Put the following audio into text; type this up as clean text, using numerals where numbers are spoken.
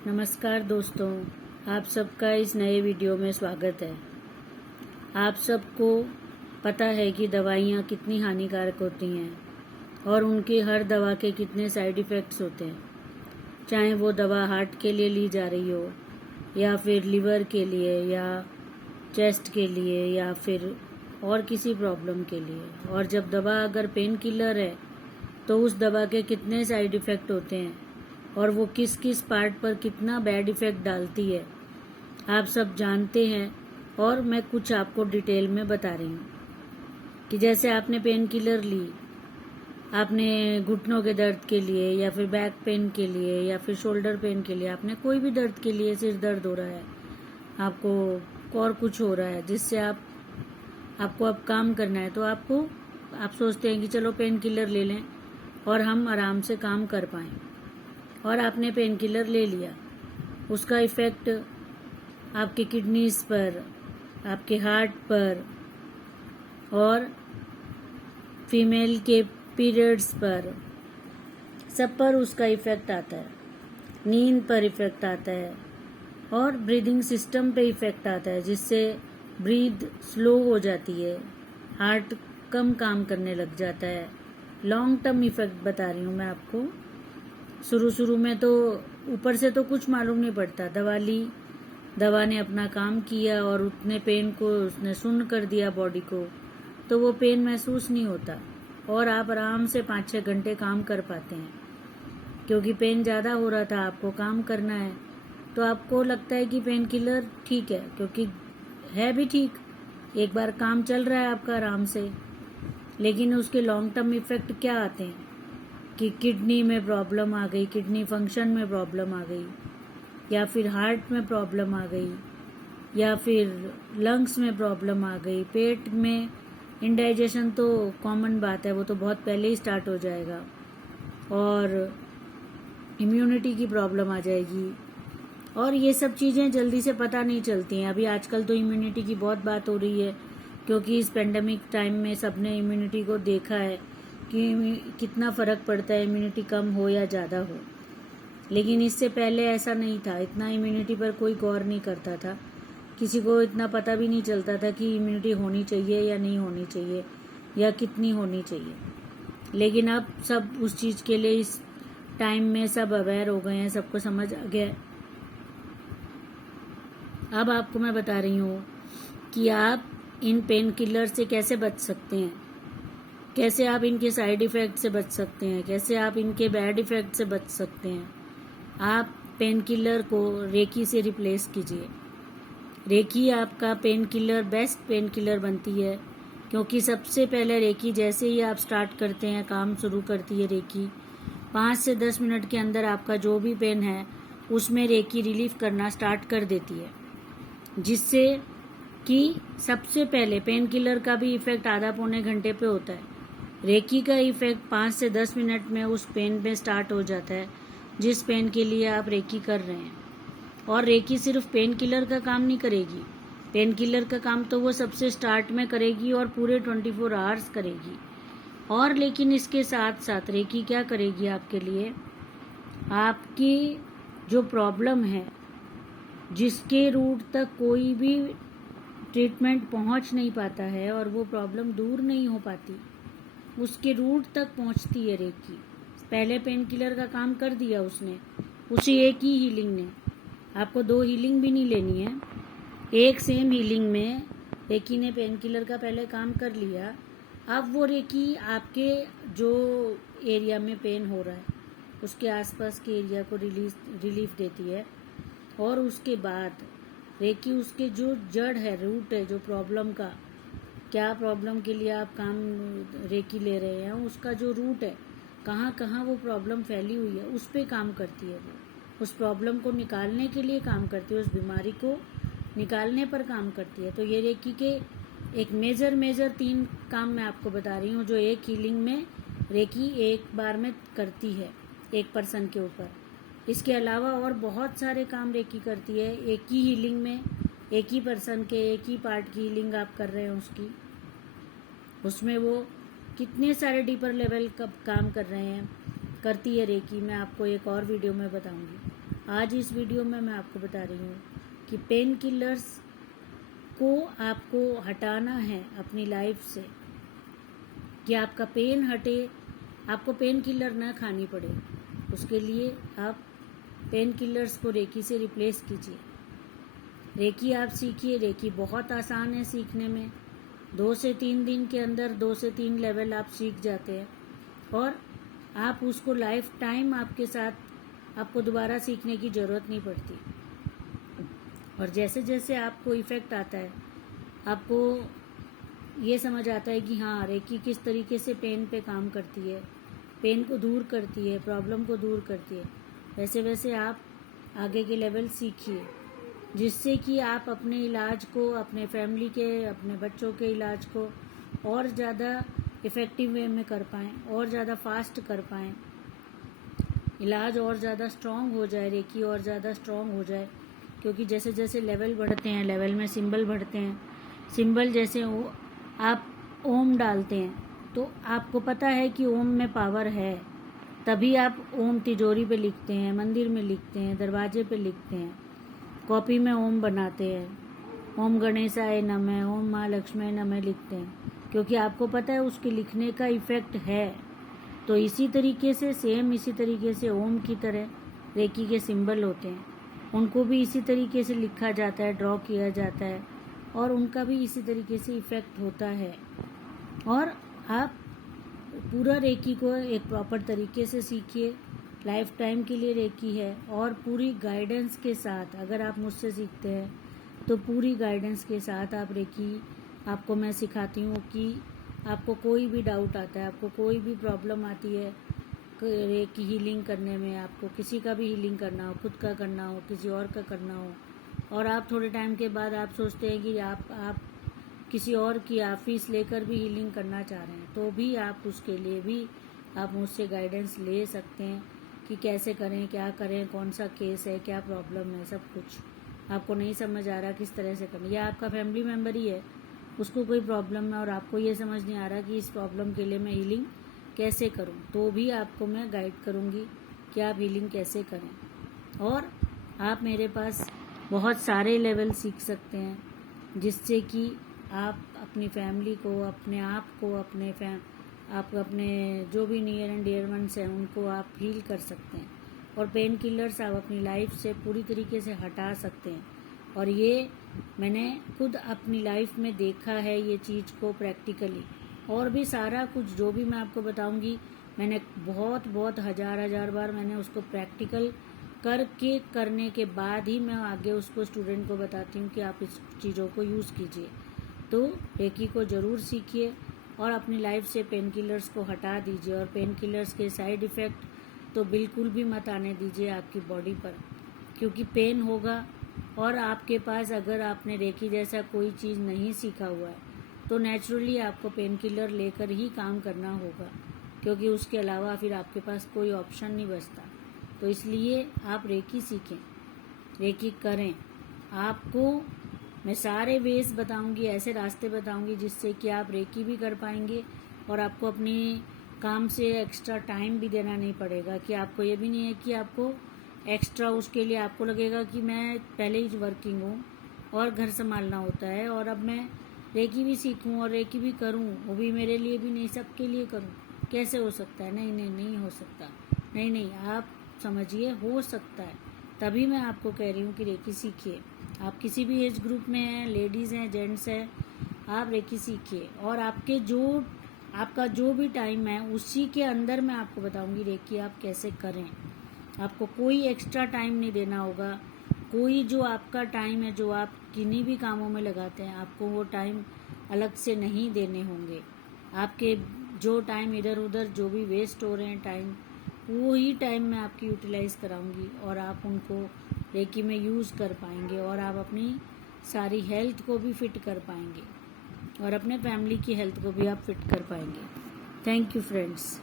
नमस्कार दोस्तों, आप सबका इस नए वीडियो में स्वागत है। आप सबको पता है कि दवाइयाँ कितनी हानिकारक होती हैं और उनकी हर दवा के कितने साइड इफ़ेक्ट्स होते हैं। चाहे वो दवा हार्ट के लिए ली जा रही हो या फिर लिवर के लिए या चेस्ट के लिए या फिर और किसी प्रॉब्लम के लिए। और जब दवा अगर पेन किलर है तो उस दवा के कितने साइड इफ़ेक्ट होते हैं और वो किस किस पार्ट पर कितना बैड इफ़ेक्ट डालती है, आप सब जानते हैं। और मैं कुछ आपको डिटेल में बता रही हूँ कि जैसे आपने पेन किलर ली, आपने घुटनों के दर्द के लिए या फिर बैक पेन के लिए या फिर शोल्डर पेन के लिए, आपने कोई भी दर्द के लिए, सिर दर्द हो रहा है आपको और कुछ हो रहा है जिससे आपको अब काम करना है, तो आप सोचते हैं कि चलो पेन किलर ले लें और हम आराम से काम कर पाएँ। और आपने पेन किलर ले लिया, उसका इफ़ेक्ट आपके किडनीज पर, आपके हार्ट पर और फीमेल के पीरियड्स पर, सब पर उसका इफ़ेक्ट आता है। नींद पर इफ़ेक्ट आता है और ब्रीदिंग सिस्टम पे इफ़ेक्ट आता है, जिससे ब्रीद स्लो हो जाती है, हार्ट कम काम करने लग जाता है। लॉन्ग टर्म इफ़ेक्ट बता रही हूँ मैं आपको। शुरू में तो ऊपर से तो कुछ मालूम नहीं पड़ता, दवा ली, दवा ने अपना काम किया और उतने पेन को उसने सुन्न कर दिया बॉडी को, तो वो पेन महसूस नहीं होता और आप आराम से 5-6 घंटे काम कर पाते हैं। क्योंकि पेन ज़्यादा हो रहा था, आपको काम करना है, तो आपको लगता है कि पेन किलर ठीक है, क्योंकि है भी ठीक, एक बार काम चल रहा है आपका आराम से। लेकिन उसके लॉन्ग टर्म इफ़ेक्ट क्या आते हैं कि किडनी में प्रॉब्लम आ गई, किडनी फंक्शन में प्रॉब्लम आ गई, या फिर हार्ट में प्रॉब्लम आ गई, या फिर लंग्स में प्रॉब्लम आ गई। पेट में इंडाइजेशन तो कॉमन बात है, वो तो बहुत पहले ही स्टार्ट हो जाएगा। और इम्यूनिटी की प्रॉब्लम आ जाएगी। और ये सब चीज़ें जल्दी से पता नहीं चलती हैं। अभी आजकल तो इम्यूनिटी की बहुत बात हो रही है, क्योंकि इस पेंडेमिक टाइम में सबने इम्यूनिटी को देखा है कि कितना फ़र्क पड़ता है, इम्यूनिटी कम हो या ज़्यादा हो। लेकिन इससे पहले ऐसा नहीं था, इतना इम्यूनिटी पर कोई गौर नहीं करता था, किसी को इतना पता भी नहीं चलता था कि इम्यूनिटी होनी चाहिए या नहीं होनी चाहिए या कितनी होनी चाहिए। लेकिन अब सब उस चीज़ के लिए इस टाइम में सब अवेयर हो गए हैं, सबको समझ आ गया। अब आपको मैं बता रही हूँ कि आप इन पेन किलर से कैसे बच सकते हैं, कैसे आप इनके साइड इफ़ेक्ट से बच सकते हैं, कैसे आप इनके बैड इफ़ेक्ट से बच सकते हैं। आप पेन किलर को रेकी से रिप्लेस कीजिए। रेकी आपका pain killer, best pain killer बनती है, क्योंकि सबसे पहले रेकी जैसे ही आप स्टार्ट करते हैं, काम शुरू करती है रेकी, 5 से 10 मिनट के अंदर आपका जो भी पेन है उसमें रेकी रिलीफ करना स्टार्ट कर देती है, जिससे कि सबसे पहले पेन किलर का भी इफ़ेक्ट आधा पौने घंटे पे होता है, रेकी का इफ़ेक्ट 5 से 10 मिनट में उस पेन पे स्टार्ट हो जाता है जिस पेन के लिए आप रेकी कर रहे हैं। और रेकी सिर्फ पेन किलर का काम नहीं करेगी, पेन किलर का काम तो वो सबसे स्टार्ट में करेगी और पूरे 24 आवर्स करेगी। और लेकिन इसके साथ साथ रेकी क्या करेगी आपके लिए, आपकी जो प्रॉब्लम है, जिसके रूट तक कोई भी ट्रीटमेंट पहुंच नहीं पाता है और वो प्रॉब्लम दूर नहीं हो पाती, उसके रूट तक पहुंचती है रेकी। पहले पेन किलर का काम कर दिया उसने, उसी एक ही हीलिंग ने, आपको 2 हीलिंग भी नहीं लेनी है, एक सेम हीलिंग में रेकी ने पेन किलर का पहले काम कर लिया। अब वो रेकी आपके जो एरिया में पेन हो रहा है उसके आसपास के एरिया को रिलीफ देती है। और उसके बाद रेकी उसके जो जड़ है, रूट है, जो प्रॉब्लम का, क्या प्रॉब्लम के लिए आप काम रेकी ले रहे हैं, उसका जो रूट है, कहाँ कहाँ वो प्रॉब्लम फैली हुई है, उस पे काम करती है। वो उस प्रॉब्लम को निकालने के लिए काम करती है, उस बीमारी को निकालने पर काम करती है। तो ये रेकी के एक मेजर 3 काम मैं आपको बता रही हूँ, जो एक हीलिंग में रेकी एक बार में करती है एक पर्सन के ऊपर। इसके अलावा और बहुत सारे काम रेकी करती है एक ही हीलिंग में, एक ही पर्सन के एक ही पार्ट की हीलिंग आप कर रहे हैं उसमें वो कितने सारे डीपर लेवल का काम कर रहे हैं, करती है रेकी। मैं आपको एक और वीडियो में बताऊंगी। आज इस वीडियो में मैं आपको बता रही हूँ कि पेन किलर्स को आपको हटाना है अपनी लाइफ से, कि आपका पेन हटे, आपको पेन किलर ना खानी पड़े। उसके लिए आप पेन किलर्स को रेकी से रिप्लेस कीजिए। रेकी आप सीखिए। रेकी बहुत आसान है सीखने में। 2 से 3 दिन के अंदर 2 से 3 लेवल आप सीख जाते हैं और आप उसको लाइफ टाइम आपके साथ, आपको दोबारा सीखने की ज़रूरत नहीं पड़ती। और जैसे जैसे आपको इफ़ेक्ट आता है, आपको ये समझ आता है कि हाँ, रेकी किस तरीके से पेन पे काम करती है, पेन को दूर करती है, प्रॉब्लम को दूर करती है। वैसे वैसे आप आगे के लेवल सीखिए, जिससे कि आप अपने इलाज को, अपने फैमिली के, अपने बच्चों के इलाज को और ज़्यादा इफ़ेक्टिव वे में कर पाएँ, और ज़्यादा फास्ट कर पाएँ, इलाज और ज़्यादा स्ट्रॉन्ग हो जाए, रेकी और ज़्यादा स्ट्रॉन्ग हो जाए। क्योंकि जैसे जैसे लेवल बढ़ते हैं, लेवल में सिंबल बढ़ते हैं, सिंबल जैसे आप ओम डालते हैं तो आपको पता है कि ओम में पावर है, तभी आप ओम तिजोरी पे लिखते हैं, मंदिर में लिखते हैं, दरवाजे पे लिखते हैं, कॉपी में ओम बनाते हैं, ओम गणेशाय नमः, ओम माँ लक्ष्मी नमः लिखते हैं, क्योंकि आपको पता है उसके लिखने का इफ़ेक्ट है। तो इसी तरीके से, सेम इसी तरीके से ओम की तरह रेकी के सिंबल होते हैं, उनको भी इसी तरीके से लिखा जाता है, ड्रॉ किया जाता है, और उनका भी इसी तरीके से इफ़ेक्ट होता है। और आप पूरा रेकी को एक प्रॉपर तरीके से सीखिए। लाइफ टाइम के लिए रेकी है, और पूरी गाइडेंस के साथ, अगर आप मुझसे सीखते हैं तो पूरी गाइडेंस के साथ आप रेकी, आपको मैं सिखाती हूँ कि आपको कोई भी डाउट आता है, आपको कोई भी प्रॉब्लम आती है रेकी हीलिंग करने में, आपको किसी का भी हीलिंग करना हो, खुद का करना हो, किसी और का करना हो, और आप थोड़े टाइम के बाद आप सोचते हैं कि आप किसी और की आप फीस लेकर भी हीलिंग करना चाह रहे हैं, तो भी आप उसके लिए भी आप मुझसे गाइडेंस ले सकते हैं कि कैसे करें, क्या करें, कौन सा केस है, क्या प्रॉब्लम है, सब कुछ आपको नहीं समझ आ रहा किस तरह से करना, या आपका फैमिली मेम्बर ही है, उसको कोई प्रॉब्लम है और आपको ये समझ नहीं आ रहा कि इस प्रॉब्लम के लिए मैं हीलिंग कैसे करूं, तो भी आपको मैं गाइड करूंगी कि आप हीलिंग कैसे करें। और आप मेरे पास बहुत सारे लेवल सीख सकते हैं, जिससे कि आप अपनी फैमिली को, अपने आप को, आप अपने जो भी नियर एंड डियर वंस हैं उनको आप हील कर सकते हैं, और पेन किलर्स आप अपनी लाइफ से पूरी तरीके से हटा सकते हैं। और ये मैंने खुद अपनी लाइफ में देखा है, ये चीज़ को प्रैक्टिकली। और भी सारा कुछ जो भी मैं आपको बताऊंगी, मैंने बहुत हजार बार मैंने उसको प्रैक्टिकल करके, करने के बाद ही मैं आगे उसको स्टूडेंट को बताती हूँ कि आप इस चीज़ों को यूज़ कीजिए। तो रेकी को ज़रूर सीखिए और अपनी लाइफ से पेन किलर्स को हटा दीजिए, और पेन किलर्स के साइड इफ़ेक्ट तो बिल्कुल भी मत आने दीजिए आपकी बॉडी पर, क्योंकि पेन होगा। और आपके पास अगर आपने रेकी जैसा कोई चीज़ नहीं सीखा हुआ है तो नेचुरली आपको पेन किलर लेकर ही काम करना होगा, क्योंकि उसके अलावा फिर आपके पास कोई ऑप्शन नहीं बचता। तो इसलिए आप रेकी सीखें, रेकी करें। आपको मैं सारे वेज बताऊंगी, ऐसे रास्ते बताऊंगी जिससे कि आप रेकी भी कर पाएंगे, और आपको अपनी काम से एक्स्ट्रा टाइम भी देना नहीं पड़ेगा, कि आपको ये भी नहीं है कि आपको एक्स्ट्रा, उसके लिए आपको लगेगा कि मैं पहले ही वर्किंग हूँ और घर संभालना होता है, और अब मैं रेकी भी सीखूँ और रेकी भी करूँ, वो भी मेरे लिए भी नहीं, सबके लिए करूँ, कैसे हो सकता है? नहीं हो सकता। नहीं, आप समझिए, हो सकता है। तभी मैं आपको कह रही हूँ कि रेकी सीखिए। आप किसी भी एज ग्रुप में हैं, लेडीज़ हैं, जेंट्स हैं, आप रेकी सीखिए, और आपका जो भी टाइम है उसी के अंदर मैं आपको बताऊंगी रेकी आप कैसे करें। आपको कोई एक्स्ट्रा टाइम नहीं देना होगा, कोई जो आपका टाइम है जो आप किन्हीं भी कामों में लगाते हैं, आपको वो टाइम अलग से नहीं देने होंगे। आपके जो टाइम इधर उधर जो भी वेस्ट हो रहे हैं टाइम, वो ही टाइम मैं आपकी यूटिलाइज कराऊंगी, और आप उनको रेकी में यूज़ कर पाएंगे, और आप अपनी सारी हेल्थ को भी फिट कर पाएंगे, और अपने फैमिली की हेल्थ को भी आप फिट कर पाएंगे। Thank you friends.